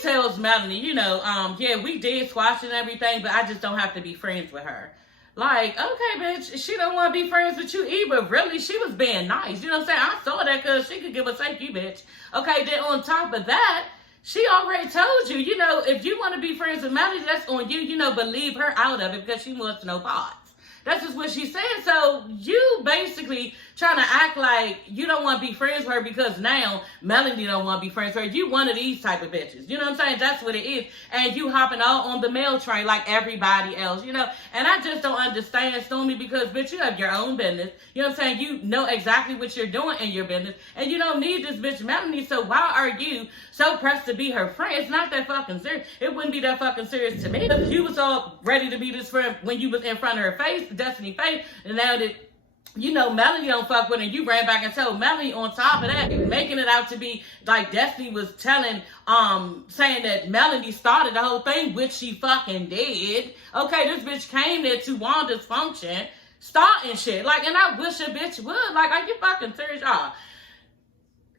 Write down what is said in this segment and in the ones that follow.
tells Melanie, yeah, we did squash and everything, but I just don't have to be friends with her. Like, okay, bitch, she don't want to be friends with you either. Really, she was being nice. You know what I'm saying? I saw that because she could give a thank you, bitch. Okay, then on top of that, she already told you, if you want to be friends with Melody, that's on you, but leave her out of it because she wants no parts. That's just what she's saying. So you basically trying to act like you don't want to be friends with her because now Melody don't want to be friends with her. You one of these type of bitches. You know what I'm saying? That's what it is. And you hopping all on the male train like everybody else, And I just don't understand, Stormy, because, bitch, you have your own business. You know what I'm saying? You know exactly what you're doing in your business. And you don't need this bitch Melody. So why are you so pressed to be her friend? It's not that fucking serious. It wouldn't be that fucking serious to me. If you was all ready to be this friend when you was in front of her face, Destiny face, and now that Melanie don't fuck with her, and you ran back and told Melanie on top of that, making it out to be like Destiny was saying that Melanie started the whole thing, which she fucking did. Okay, this bitch came there to Wanda's function, starting shit. Like, and I wish a bitch would. Like, are you fucking serious, y'all?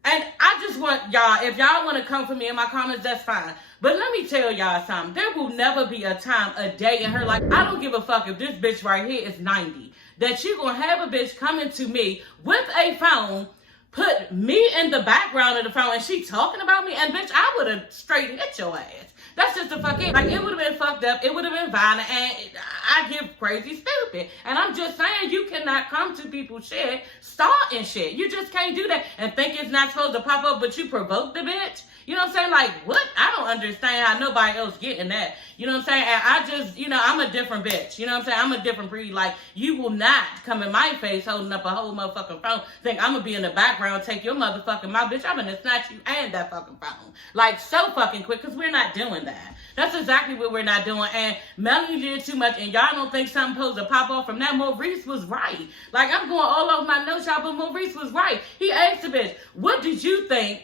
And I just want y'all, if y'all want to come for me in my comments, that's fine. But let me tell y'all something. There will never be a time, a day in her life. I don't give a fuck if this bitch right here is 90. That you gonna have a bitch coming to me with a phone, put me in the background of the phone, and she talking about me, and bitch, I would have straight hit your ass. That's just the fucking, like, it would have been fucked up, it would have been violent, and I give crazy stupid. And I'm just saying, you cannot come to people's shit, starting shit. You just can't do that and think it's not supposed to pop up, but you provoke the bitch. You know what I'm saying? Like, what? I don't understand how nobody else getting that. You know what I'm saying? And I just, I'm a different bitch. You know what I'm saying? I'm a different breed. Like, you will not come in my face holding up a whole motherfucking phone. Think I'm going to be in the background, take your motherfucking mouth. Bitch, I'm going to snatch you and that fucking phone. Like, so fucking quick, because we're not doing that. That's exactly what we're not doing. And Melanie did too much, and y'all don't think something supposed to pop off from that. Maurice was right. Like, I'm going all over my notes, y'all, but Maurice was right. He asked the bitch, what did you think?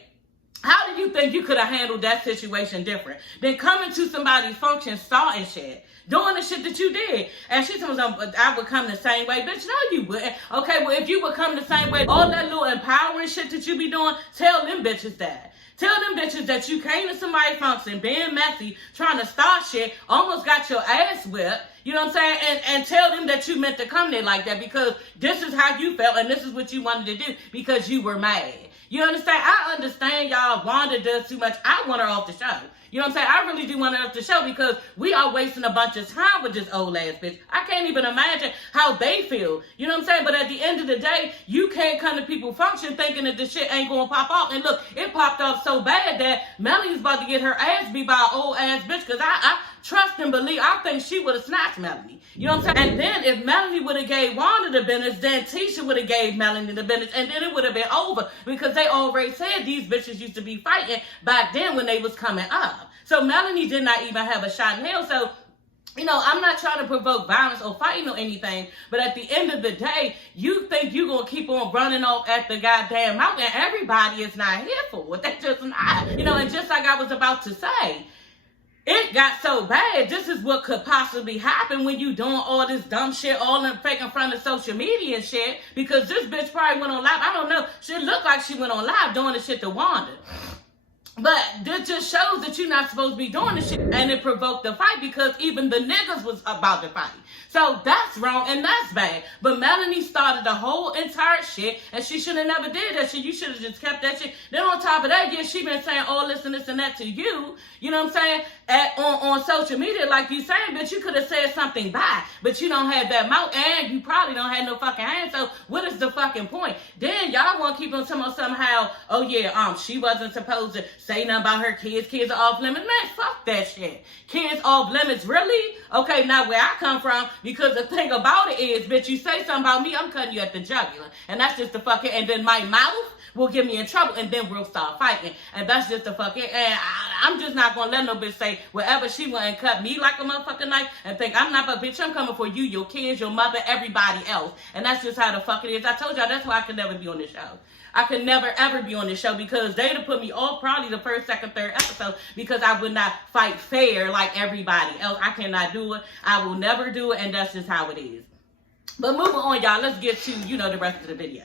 How do you think you could have handled that situation different than coming to somebody's function, starting shit, doing the shit that you did? And she told me, I would come the same way. Bitch, no, you wouldn't. Okay, well, if you would come the same way, all that little empowering shit that you be doing, tell them bitches that. Tell them bitches that you came to somebody's function, being messy, trying to start shit, almost got your ass whipped. You know what I'm saying? And tell them that you meant to come there like that because this is how you felt and this is what you wanted to do because you were mad. You understand? I understand y'all. Wanda does too much. I want her off the show. You know what I'm saying? I really do want her off the show because we are wasting a bunch of time with this old ass bitch. I can't even imagine how they feel. You know what I'm saying? But at the end of the day, you can't come to people's function thinking that this shit ain't gonna pop off. And look, it popped off so bad that Melanie's about to get her ass beat by an old ass bitch because I trust and believe. I think she would have snatched Melanie. You know what I'm saying? And then if Melanie would have gave Wanda the business, then Tisha would have gave Melanie the business, and then it would have been over because they already said these bitches used to be fighting back then when they was coming up. So Melanie did not even have a shot in hell. So, I'm not trying to provoke violence or fighting or anything, but at the end of the day, you think you're going to keep on running off at the goddamn mountain. Everybody is not here for it. They just not. And just like I was about to say, it got so bad. This is what could possibly happen when you doing all this dumb shit, all in fake in front of social media and shit, because this bitch probably went on live. I don't know. She looked like she went on live doing the shit to Wanda. But this just shows that you're not supposed to be doing this shit. And it provoked the fight because even the niggas was about to fight. So that's wrong and that's bad. But Melanie started the whole entire shit and she should have never did that shit. You should have just kept that shit. Then on top of that, yeah, she been saying all this and this and that to you. You know what I'm saying? On social media, like you saying, but you could have said something back. But you don't have that mouth and you probably don't have no fucking hands. So what is the fucking point? Then y'all want to keep on telling us somehow, oh yeah, she wasn't supposed to say nothing about her kids. Kids are off limits. Man, fuck that shit. Kids off limits, really? Okay, now where I come from, because the thing about it is, bitch, you say something about me, I'm cutting you at the jugular. And that's just the fucking, and then my mouth will get me in trouble, and then we'll start fighting. And that's just the fucking, and I'm just not gonna let no bitch say wherever she went and cut me like a motherfucking knife and think I'm not, but bitch, I'm coming for you, your kids, your mother, everybody else. And that's just how the fuck it is. I told y'all that's why I could never be on this show. I could never ever be on this show because they'd have put me off probably the first, second, third episode because I would not fight fair like everybody else. I cannot do it. I will never do it, and that's just how it is. But moving on, y'all, let's get to, the rest of the video.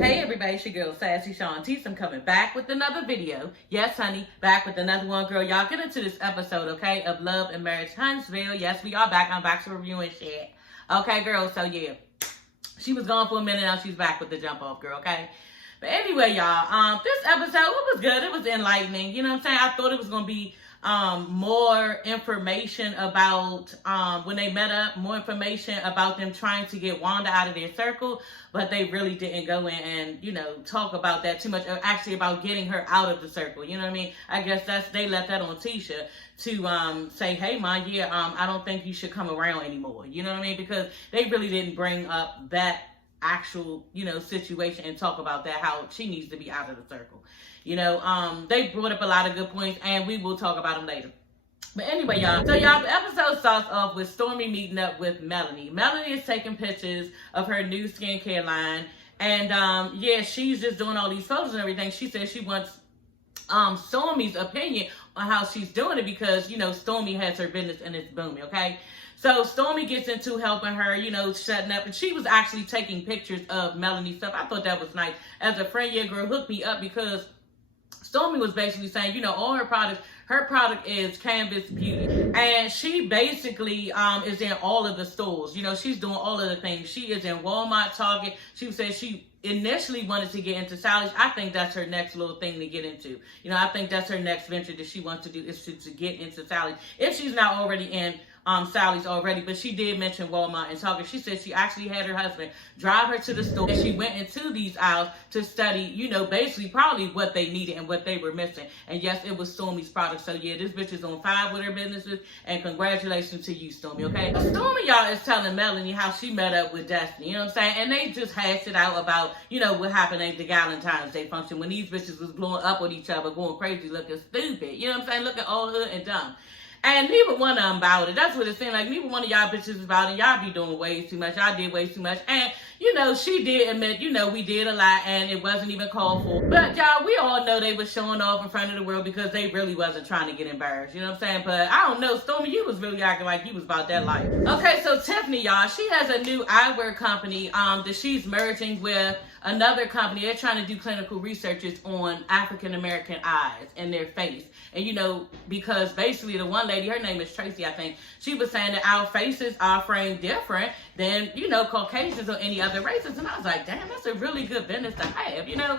Hey everybody, it's your girl Sassy Shantice. I'm coming back with another video. Yes, honey, back with another one, girl. Y'all get into this episode, okay, of Love and Marriage Huntsville. Yes, we are back. I'm back to reviewing shit. Okay, girl, so yeah. She was gone for a minute, now she's back with the jump off, girl, okay? But anyway, y'all, this episode, it was good. It was enlightening. You know what I'm saying? I thought it was going to be more information about when they met up, more information about them trying to get Wanda out of their circle, but they really didn't go in and, you know, talk about that too much, or actually about getting her out of the circle. You know what I mean? I guess they left that on Tisha to say, hey, ma, yeah, I don't think you should come around anymore. You know what I mean? Because they really didn't bring up that actual, you know, situation and talk about that, how she needs to be out of the circle. You know, they brought up a lot of good points, and we will talk about them later. But anyway, y'all. So, y'all, the episode starts off with Stormy meeting up with Melody. Melody is taking pictures of her new skincare line. And, yeah, she's just doing all these photos and everything. She says she wants Stormy's opinion on how she's doing it because, you know, Stormy has her business and it's booming, okay? So Stormy gets into helping her, you know, setting up. And she was actually taking pictures of Melanie's stuff. I thought that was nice. As a friend, yeah, girl, hook me up because Stormy was basically saying, you know, all her product is Canvas Beauty. And she basically is in all of the stores. You know, she's doing all of the things. She is in Walmart, Target. She said she initially wanted to get into Sally's. I think that's her next little thing to get into. You know, I think that's her next venture that she wants to do is to get into Sally's. If she's not already in Sally's already, but she did mention Walmart and Target. She said she actually had her husband drive her to the store and she went into these aisles to study, you know, basically probably what they needed and what they were missing. And yes, it was Stormy's product. So yeah, this bitch is on fire with her businesses, and congratulations to you, Stormy, okay? But Stormy, y'all, is telling Melanie how she met up with Destiny, you know what I'm saying? And they just hashed it out about, you know, what happened at the Valentine's Day function when these bitches was blowing up with each other, going crazy, looking stupid, you know what I'm saying? Looking old hood and dumb. And neither one of them about it. That's what it seemed like. Neither one of y'all bitches is about it. Y'all be doing way too much. Y'all did way too much. And, you know, she did admit, you know, we did a lot and it wasn't even called for. But, y'all, we all know they was showing off in front of the world because they really wasn't trying to get embarrassed. You know what I'm saying? But I don't know. Stormy, you was really acting like you was about that life. Okay, so Tiffany, y'all, she has a new eyewear company that she's merging with another company. They're trying to do clinical researches on African-American eyes and their face. And, you know, because basically the one lady, her name is Tracy, I think, she was saying that our faces are framed different than, you know, Caucasians or any other races. And I was like, damn, that's a really good business to have, you know.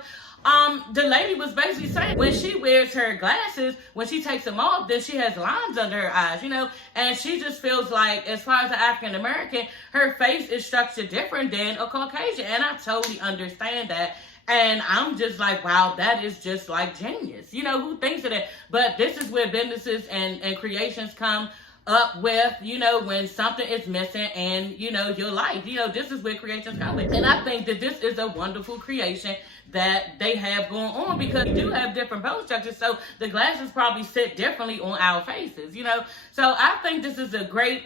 The lady was basically saying when she wears her glasses, when she takes them off, then she has lines under her eyes, you know, and she just feels like, as far as an African American, her face is structured different than a Caucasian, and I totally understand that. And I'm just like, wow, that is just like genius. You know, who thinks of that? But this is where businesses and creations come up with, you know, when something is missing in, you know, your life. You know, this is where creations come with. And I think that this is a wonderful creation that they have going on because we do have different bone structures, so the glasses probably sit differently on our faces, you know. So I think this is a great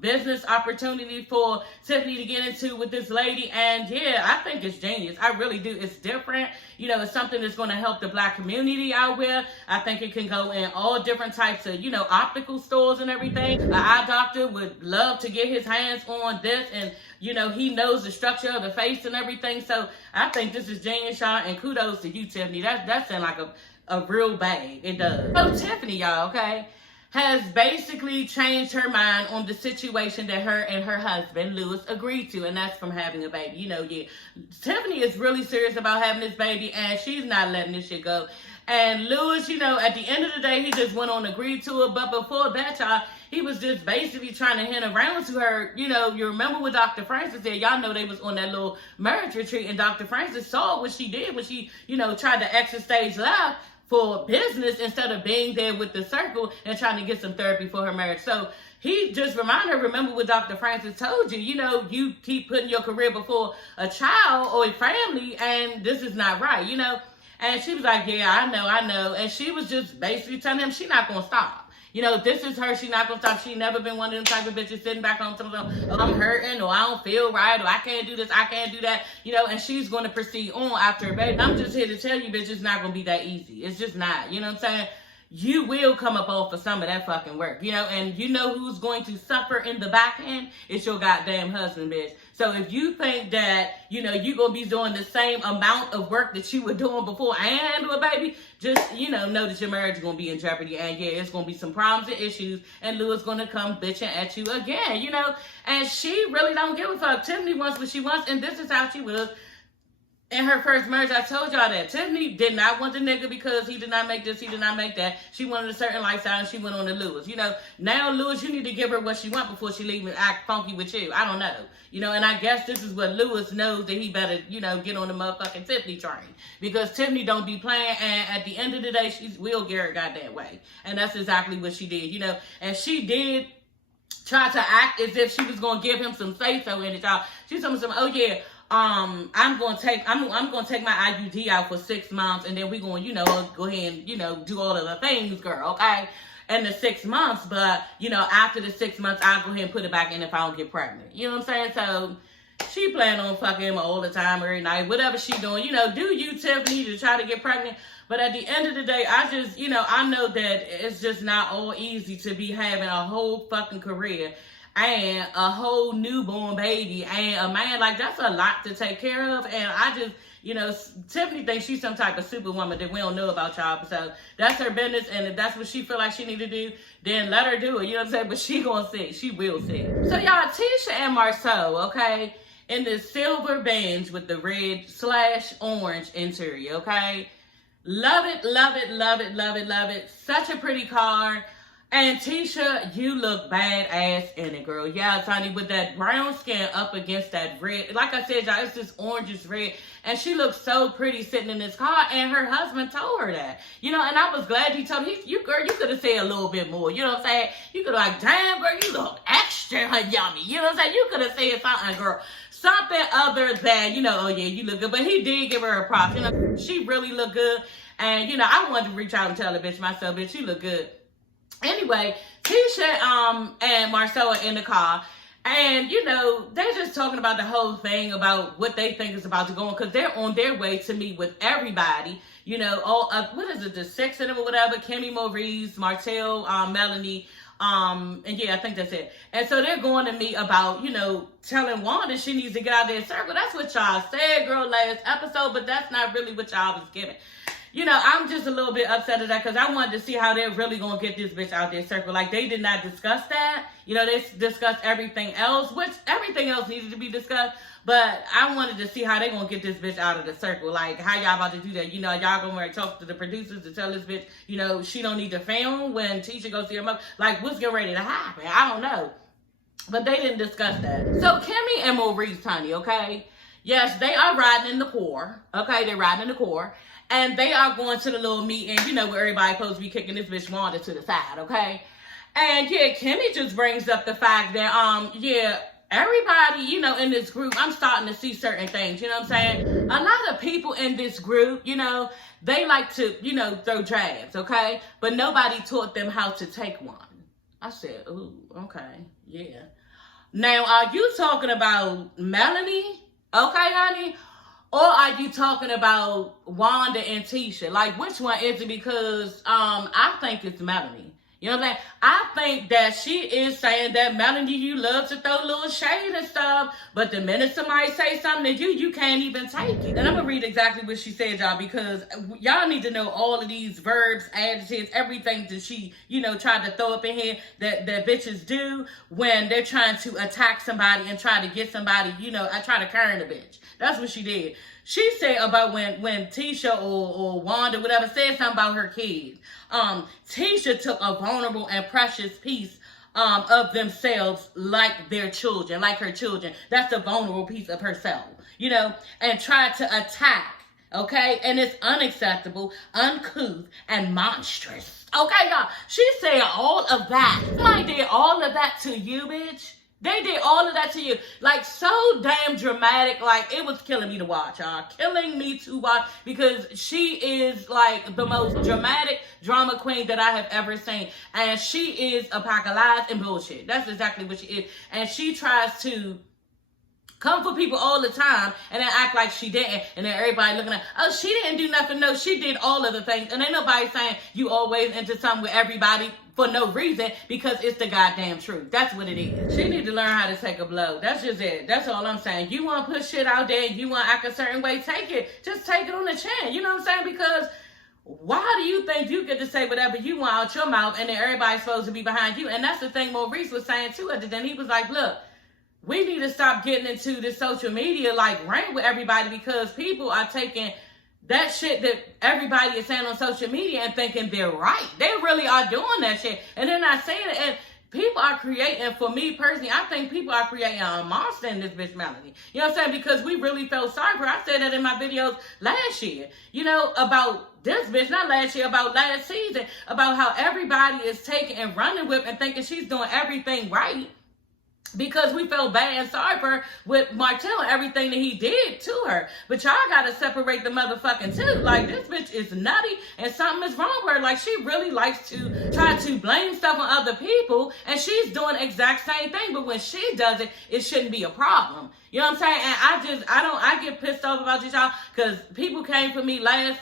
business opportunity for Tiffany to get into with this lady, and yeah, I think it's genius. I really do. It's different, you know. It's something that's going to help the Black community out there. I think it can go in all different types of, you know, optical stores and everything. An eye doctor would love to get his hands on this, and you know, he knows the structure of the face and everything. So I think this is genius, y'all, and kudos to you, Tiffany. That's in like a real bag. It does. So Tiffany, y'all, okay, has basically changed her mind on the situation that her and her husband, Lewis, agreed to, and that's from having a baby. You know, yeah, Tiffany is really serious about having this baby, and she's not letting this shit go. And Lewis, you know, at the end of the day, he just went on, agreed to it. But before that, y'all, he was just basically trying to hint around to her. You know, you remember what Dr. Francis said. Y'all know they was on that little marriage retreat, and Dr. Francis saw what she did when she, you know, tried to exit stage left for business instead of being there with the circle and trying to get some therapy for her marriage. So he just reminded her, remember what Dr. Francis told you. You know, you keep putting your career before a child or a family, and this is not right, you know. And she was like, yeah, I know. And she was just basically telling him she's not going to stop. You know, this is her. She's not going to stop. She never been one of them type of bitches sitting back home telling them, oh, I'm hurting, or I don't feel right, or I can't do this, I can't do that. You know, and she's going to proceed on after her baby. I'm just here to tell you, bitch, it's not going to be that easy. It's just not. You know what I'm saying? you will come up off of some of that fucking work, you know, and you know who's going to suffer in the back end? It's your goddamn husband, bitch. So if you think that, you know, you're going to be doing the same amount of work that you were doing before and handle a baby, just, you know that your marriage is going to be in jeopardy. And yeah, it's going to be some problems and issues, and Lou's going to come bitching at you again, you know, and she really don't give a fuck. Tiffany wants what she wants, and this is how she was. In her first marriage, I told y'all that Tiffany did not want the nigga because he did not make this, he did not make that. She wanted a certain lifestyle, and she went on to Louis. You know, now Louis, you need to give her what she wants before she leave and act funky with you. I don't know. You know, and I guess this is what Louis knows, that he better, you know, get on the motherfucking Tiffany train. Because Tiffany don't be playing, and at the end of the day, she will get her goddamn way. And that's exactly what she did, you know. And she did try to act as if she was going to give him some say-so in it, y'all. She's telling him, oh yeah, I'm gonna take my IUD out for 6 months, and then we're gonna, you know, go ahead and, you know, do all of the things, girl, okay? In the 6 months, but, you know, after the 6 months, I'll go ahead and put it back in if I don't get pregnant. You know what I'm saying? So she plan on fucking him all the time, every night, whatever she doing. You know, do you, Tiffany, to try to get pregnant? But at the end of the day, I just, you know, I know that it's just not all easy to be having a whole fucking career and a whole newborn baby and a man. Like, that's a lot to take care of. And I just, you know, Tiffany thinks she's some type of superwoman that we don't know about, y'all. So that's her business, and if that's what she feel like she need to do, then let her do it. You know what I'm saying? But she gonna see. She will see. So y'all, Tisha and Martell, okay, in this silver Benz with the red/orange interior, okay? Love it, love it, love it, love it, love it. Such a pretty car. And Tisha, you look badass in it, girl. Yeah, Tony, with that brown skin up against that red. Like I said, y'all, it's this orangish red. And she looks so pretty sitting in this car. And her husband told her that. You know, and I was glad he told me, girl, you could have said a little bit more. You know what I'm saying? You could have like, damn, girl, you look extra yummy. You know what I'm saying? You could have said something, girl. Something other than, you know, oh yeah, you look good. But he did give her a prop. You know, she really looked good. And, you know, I wanted to reach out and tell the bitch myself, bitch, you look good. Anyway, Tisha and Martell are in the car, and, you know, they're just talking about the whole thing about what they think is about to go on, because they're on their way to meet with everybody, you know, all what is it, the 6 of them or whatever, Kimmy, Maurice, Martell, Melanie, and yeah, I think that's it. And so they're going to meet about, you know, telling Wanda she needs to get out of their circle. That's what y'all said, girl, last episode, but that's not really what y'all was giving. You know, I'm just a little bit upset at that, because I wanted to see how they're really going to get this bitch out their circle. Like, they did not discuss that. You know, they discussed everything else, which everything else needed to be discussed. But I wanted to see how they're going to get this bitch out of the circle. Like, how y'all about to do that? You know, y'all going to talk to the producers to tell this bitch, you know, she don't need to film when Tisha goes see her mother. Like, what's getting ready to happen? I don't know. But they didn't discuss that. So, Kimmy and Maurice, honey, okay? Yes, they are riding in the car. Okay, they're riding in the car. And they are going to the little meeting, you know, where everybody's supposed to be kicking this bitch Wanda to the side, okay? And yeah, Kimmy just brings up the fact that, yeah, everybody, you know, in this group, I'm starting to see certain things, you know what I'm saying? A lot of people in this group, you know, they like to, you know, throw jabs, okay? But nobody taught them how to take one. I said, ooh, okay, yeah. Now, are you talking about Melanie? Okay, honey? Or are you talking about Wanda and Tisha? Like, which one is it? Because I think it's Melanie. You know what I'm saying? I think that she is saying that, Melanie, you love to throw a little shade and stuff, but the minute somebody say something to you, you can't even take it. And I'm going to read exactly what she said, y'all, because y'all need to know all of these verbs, adjectives, everything that she, you know, tried to throw up in here that bitches do when they're trying to attack somebody and try to get somebody, you know, I try to turn the bitch. That's what she did. She said about when Tisha or Wanda, whatever, said something about her kids. Tisha took a vulnerable and precious piece of themselves like their children, like her children. That's a vulnerable piece of herself, you know, and tried to attack, okay? And it's unacceptable, uncouth, and monstrous. Okay, y'all, she said all of that. Somebody did all of that to you, bitch. They did all of that to you. Like, so damn dramatic. Like, it was killing me to watch, y'all. Killing me to watch. Because she is, like, the most dramatic drama queen that I have ever seen. And she is a pack of lies and bullshit. That's exactly what she is. And she tries to come for people all the time and then act like she didn't, and then everybody looking at, oh, she didn't do nothing. No, she did all of the things, and ain't nobody saying you always into something with everybody for no reason, because it's the goddamn truth. That's what it is. She need to learn how to take a blow. That's just it. That's all I'm saying. You want to put shit out there, you want to act a certain way, take it. Just take it on the chin. You know what I'm saying? Because why do you think you get to say whatever you want out your mouth and then everybody's supposed to be behind you? And that's the thing Maurice was saying too. And then he was like, look, we need to stop getting into this social media like reign with everybody, because people are taking that shit that everybody is saying on social media and thinking they're right. They really are doing that shit. And they're not saying it. And people are creating, for me personally, I think people are creating a monster in this bitch Melody. You know what I'm saying? Because we really felt sorry for her. I said that in my videos last year. You know, about this bitch, not last year, about last season, about how everybody is taking and running with and thinking she's doing everything right. Because we felt bad and sorry for her with Martell and everything that he did to her. But y'all gotta separate the motherfucking two. Like, this bitch is nutty and something is wrong with her. Like, she really likes to try to blame stuff on other people, and she's doing the exact same thing. But when she does it, it shouldn't be a problem. You know what I'm saying? And I get pissed off about this, y'all, because people came for me last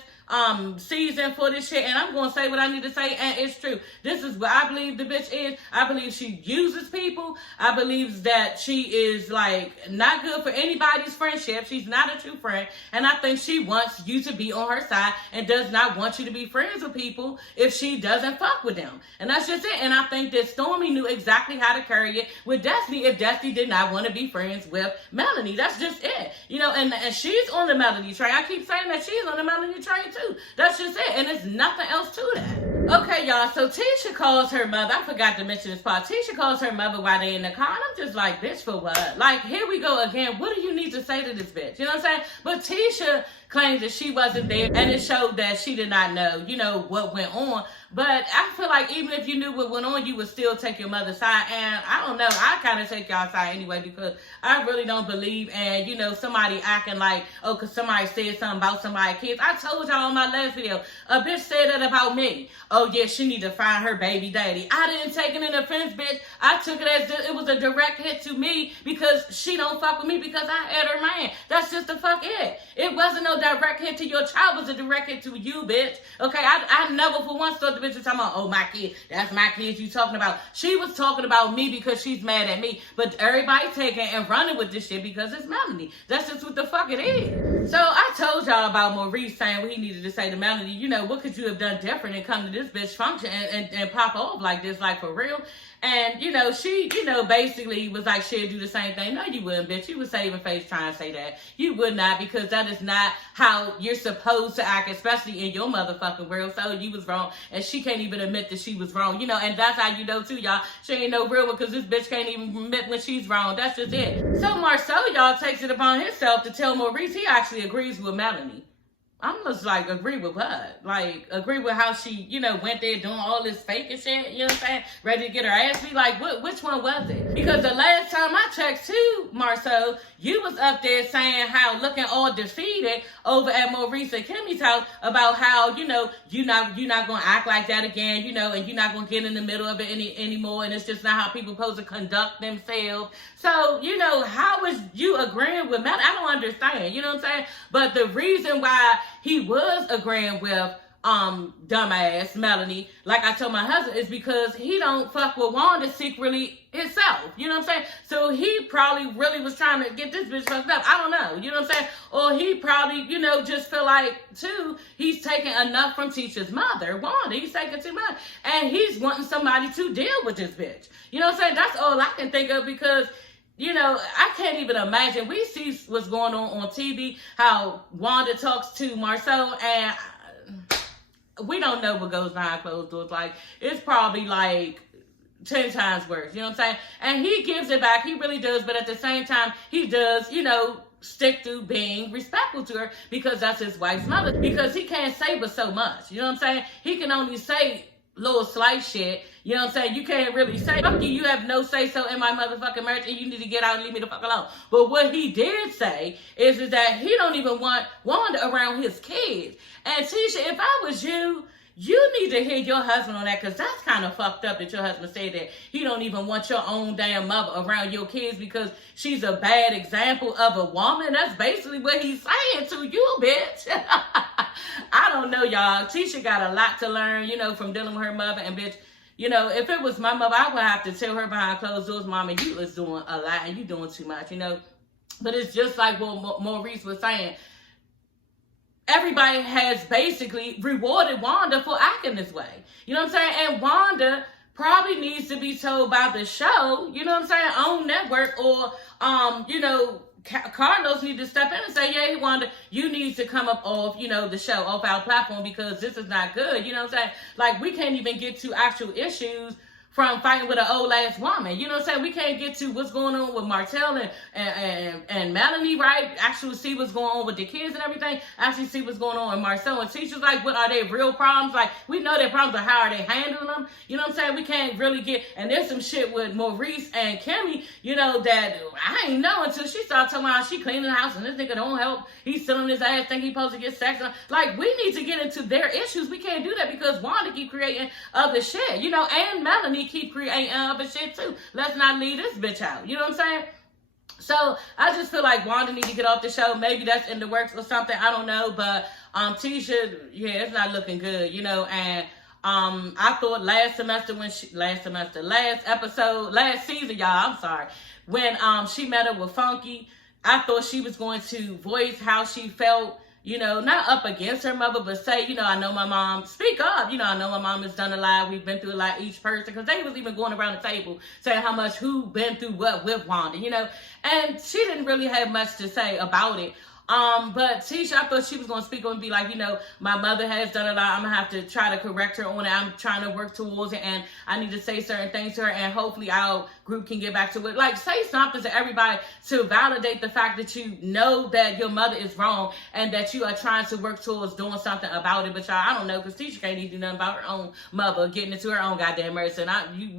season for this shit, and I'm gonna say what I need to say, and it's true. This is what I believe the bitch is. I believe she uses people. I believe that she is like not good for anybody's friendship. She's not a true friend, and I think she wants you to be on her side and does not want you to be friends with people if she doesn't fuck with them. And that's just it. And I think that Stormy knew exactly how to carry it with Destiny if Destiny did not want to be friends with Melody. That's just it. You know, and she's on the Melody train. I keep saying that she's on the Melody train too. That's just it, and there's nothing else to that. Okay, y'all, so Tisha calls her mother. I forgot to mention this part. Tisha calls her mother while they in the car, and I'm just like, bitch, for what? Like, here we go again. What do you need to say to this bitch? You know what I'm saying? But Tisha claims that she wasn't there, and it showed that she did not know, you know, what went on. But I feel like even if you knew what went on, you would still take your mother's side. And I don't know, I kind of take y'all side anyway, because I really don't believe in, you know, somebody acting like, oh, because somebody said something about somebody's kids. I told y'all in my last video, a bitch said that about me. Oh, yeah, she need to find her baby daddy. I didn't take it in offense, bitch. I took it as it was a direct hit to me, because she don't fuck with me because I had her man. That's just the fuck it. It wasn't no direct hit to your child. It was a direct hit to you, bitch. Okay, I never for once thought the bitch was talking about, oh, my kid, that's my kids you talking about. She was talking about me because she's mad at me. But everybody taking and running with this shit because it's Melody. That's just what the fuck it is. So I told y'all about Maurice saying what he needed to say to Melody. You know, what could you have done different and come to this bitch function and pop off like this, like for real? And, you know, she, you know, basically was like, she'd do the same thing. No, you wouldn't, bitch. You would saving face trying to say that. You would not, because that is not how you're supposed to act, especially in your motherfucking world. So you was wrong, and she can't even admit that she was wrong. You know, and that's how you know, too, y'all. She ain't no real one, because this bitch can't even admit when she's wrong. That's just it. So Marcel, y'all, takes it upon himself to tell Maurice he actually agrees with Melanie. I'm just like, agree with what? Like, agree with how she, you know, went there doing all this fake and shit, you know what I'm saying? Ready to get her ass beat? Like, which one was it? Because the last time I checked too, Marcel, you was up there saying how looking all defeated over at Maurice and Kimmy's house about how, you know, you're not going to act like that again, you know, and you're not going to get in the middle of it anymore, and it's just not how people supposed to conduct themselves. So, you know, how is you agreeing with Matt? I don't understand, you know what I'm saying? But the reason why he was agreeing with dumbass Melanie, like I told my husband, is because he don't fuck with Wanda secretly himself. You know what I'm saying? So he probably really was trying to get this bitch fucked up. I don't know. You know what I'm saying? Or he probably, you know, just feel like, too, he's taking enough from Tisha's mother, Wanda. He's taking too much. And he's wanting somebody to deal with this bitch. You know what I'm saying? That's all I can think of, because you know, I can't even imagine. We see what's going on TV, how Wanda talks to Marcel, and we don't know what goes behind closed doors. Like, it's probably like 10 times worse, you know what I'm saying? And he gives it back, he really does, but at the same time, he does, you know, stick to being respectful to her, because that's his wife's mother, because he can't say but so much, you know what I'm saying? He can only say little slight shit, you know what I'm saying? You can't really say, fuck you, you have no say-so in my motherfucking marriage, and you need to get out and leave me the fuck alone. But what he did say is that he don't even want Wanda around his kids. And Tisha, if I was you, you need to hear your husband on that, because that's kind of fucked up that your husband said that he don't even want your own damn mother around your kids because she's a bad example of a woman. That's basically what he's saying to you, bitch. I don't know, y'all. Tisha got a lot to learn, you know, from dealing with her mother. And bitch, you know, if it was my mother, I would have to tell her behind closed doors, Mama, you was doing a lot and you doing too much, you know. But it's just like what Maurice was saying. Everybody has basically rewarded Wanda for acting this way. You know what I'm saying? And Wanda probably needs to be told by the show, you know what I'm saying, on network, or, you know, Carlos need to step in and say, yeah, Wanda, you need to come up off, you know, the show, off our platform, because this is not good. You know what I'm saying? Like, we can't even get to actual issues from fighting with an old ass woman. You know what I'm saying? We can't get to what's going on with Martell and Melanie, right? Actually see what's going on with the kids and everything. Actually see what's going on with Marcel and Tisha's. Like, what are they real problems? Like, we know their problems, but how are they handling them? You know what I'm saying? We can't really get, and there's some shit with Maurice and Kimmy, you know, that I ain't know until she started talking about how she cleaning the house and this nigga don't help. He's still on his ass, think he supposed to get sex. Like, we need to get into their issues. We can't do that because Wanda keep creating other shit, you know, and Melanie keep creating other shit too. Let's not leave this bitch out. You know what I'm saying? So I just feel like Wanda need to get off the show. Maybe that's in the works or something. I don't know. But Tisha, yeah, it's not looking good, you know. And I thought last season, y'all, I'm sorry, when she met up with Funky, I thought she was going to voice how she felt, you know, not up against her mother, but say, you know, I know my mom, speak up, you know, I know my mom has done a lot, we've been through a lot, each person, because they was even going around the table saying how much who been through what with Wanda, you know, and she didn't really have much to say about it. But Tisha, I thought she was going to speak on and be like, you know, my mother has done a lot. I'm going to have to try to correct her on it. I'm trying to work towards it, and I need to say certain things to her, and hopefully our group can get back to it. Like, say something to everybody to validate the fact that you know that your mother is wrong and that you are trying to work towards doing something about it. But y'all, I don't know, because Tisha can't even do nothing about her own mother getting into her own goddamn mess. And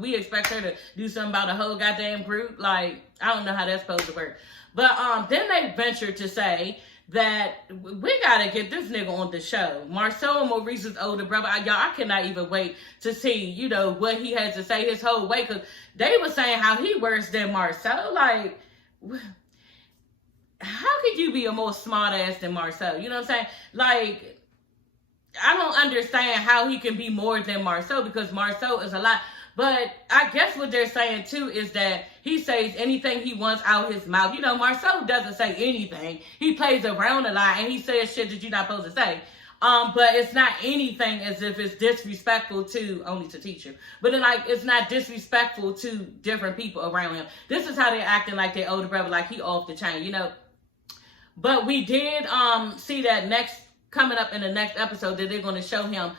we expect her to do something about the whole goddamn group. Like, I don't know how that's supposed to work. But then they ventured to say that we gotta get this nigga on the show. Marcel and Maurice's older brother. Y'all, I cannot even wait to see, you know, what he has to say his whole way, because they were saying how he worse than Marcel. Like, how could you be a more smart ass than Marcel? You know what I'm saying? Like, I don't understand how he can be more than Marcel, because Marcel is a lot. But I guess what they're saying, too, is that he says anything he wants out his mouth. You know, Marcel doesn't say anything. He plays around a lot, and he says shit that you're not supposed to say. But it's not anything as if it's disrespectful to, only to teacher. But then, like, it's not disrespectful to different people around him. This is how they're acting like their older brother, like he off the chain, you know. But we did see that coming up in the next episode that they're going to show him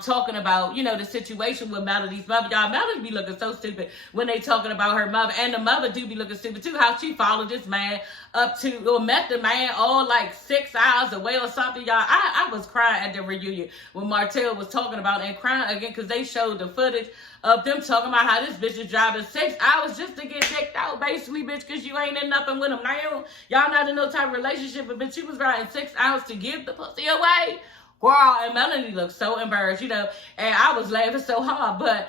talking about, you know, the situation with Melody's mother. Y'all, Melody be looking so stupid when they talking about her mother, and the mother do be looking stupid too, how she followed this man up to, or met the man all like 6 hours away or something. Y'all, I was crying at the reunion when Martell was talking about it, and crying again because they showed the footage of them talking about how this bitch is driving 6 hours just to get kicked out, basically, bitch, because you ain't in nothing with him now. Y'all not in no type of relationship, but bitch, she was riding 6 hours to give the pussy away. Girl, and Melanie looked so embarrassed, you know, and I was laughing so hard, but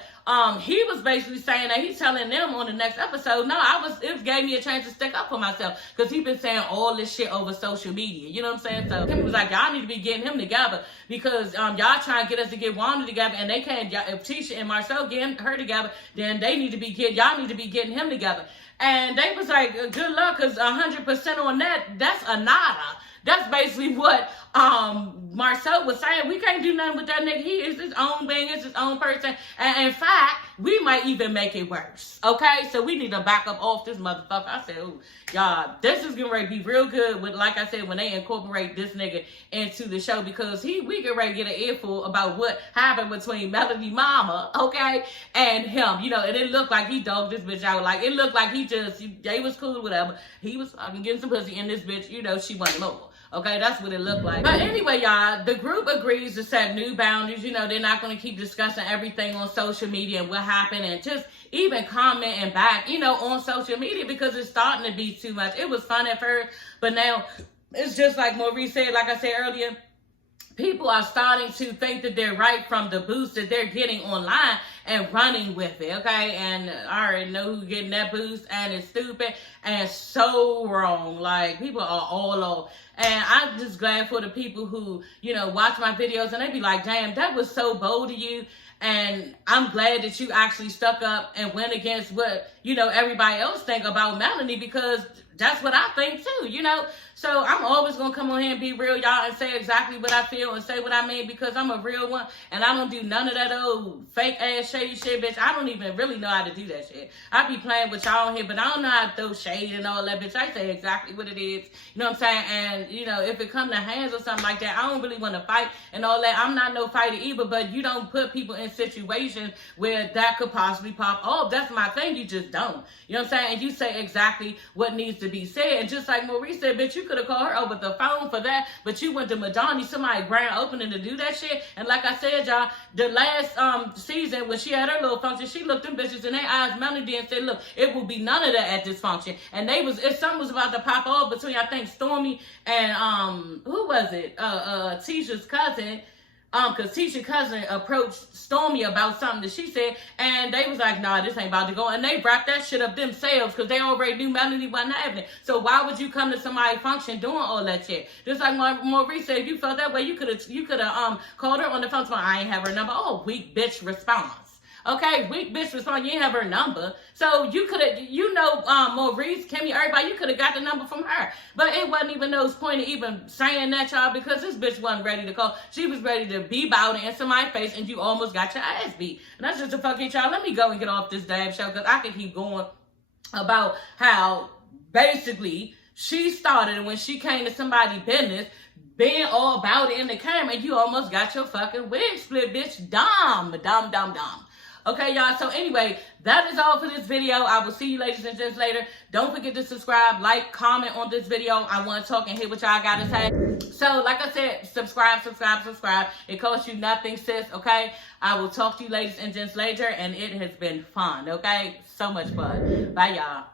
he was basically saying that he's telling them on the next episode, no, it gave me a chance to stick up for myself, because he's been saying all this shit over social media, you know what I'm saying? So he was like, y'all need to be getting him together, because y'all trying to get us to get Wanda together, and they can't. If Tisha and Marcel getting her together, then y'all need to be getting him together. And they was like, good luck, because 100% on that's a nada. That's basically what Marcel was saying. We can't do nothing with that nigga. He is his own being, is his own person. And in fact, we might even make it worse. Okay? So we need to back up off this motherfucker. I said, ooh, y'all, this is getting ready to be real good with, like I said, when they incorporate this nigga into the show, because we get ready to get an earful about what happened between Melody Mama, okay, and him. You know, and it looked like he dogged this bitch out. Like, it looked like they was cool, whatever. He was fucking getting some pussy, and this bitch, you know, she wanted more. Okay, that's what it looked like. But anyway, y'all, the group agrees to set new boundaries. You know, they're not going to keep discussing everything on social media and what happened, and just even commenting back, you know, on social media, because it's starting to be too much. It was fun at first, but now it's just like Maurice said, like I said earlier, people are starting to think that they're right from the boost that they're getting online and running with it, okay? And I already know who's getting that boost, and it's stupid and so wrong. Like, people are all off. And I'm just glad for the people who, you know, watch my videos and they be like, damn, that was so bold of you. And I'm glad that you actually stuck up and went against what, you know, everybody else think about Melanie, because that's what I think too, you know? So I'm always going to come on here and be real, y'all, and say exactly what I feel and say what I mean, because I'm a real one, and I don't do none of that old fake ass shady shit, bitch. I don't even really know how to do that shit. I be playing with y'all on here, but I don't know how to throw shade and all that, bitch. I say exactly what it is, you know what I'm saying? And, you know, if it come to hands or something like that, I don't really want to fight and all that. I'm not no fighter either, but you don't put people in situations where that could possibly pop off. That's my thing. You just don't. You know what I'm saying? And you say exactly what needs to be said. And just like Maurice said, bitch, you could have called her over the phone for that, but you went to Madonna, somebody grand opening to do that shit. And like I said, y'all, the last season when she had her little function, she looked them bitches in their eyes, Melody, and said, look, it will be none of that at this function. And something was about to pop off between, I think, Stormy and who was it? Tisha's cousin. Cause Tisha's cousin approached Stormy about something that she said, and they was like, nah, this ain't about to go. And they wrapped that shit up themselves, cause they already knew Melanie wasn't having it. So why would you come to somebody's function doing all that shit? Just like Maurice said, if you felt that way, you could have called her on the phone. I ain't have her number. Oh, weak bitch response. Okay, weak bitch response. You ain't have her number. So you could have, you know, Maurice, Kimmy, everybody, you could have got the number from her. But it wasn't even no point of even saying that, y'all, because this bitch wasn't ready to call. She was ready to be bowed in somebody's face, and you almost got your ass beat. And that's just a fucking, y'all. Let me go and get off this damn show, because I can keep going about how basically she started, and when she came to somebody's business, being all about it in the camera, and you almost got your fucking wig split, bitch. Dumb. Okay, y'all, so anyway, that is all for this video. I will see you ladies and gents later. Don't forget to subscribe, like, comment on this video. I want to talk and hear what y'all got to say. So, like I said, subscribe. It costs you nothing, sis, okay? I will talk to you ladies and gents later, and it has been fun, okay? So much fun. Bye, y'all.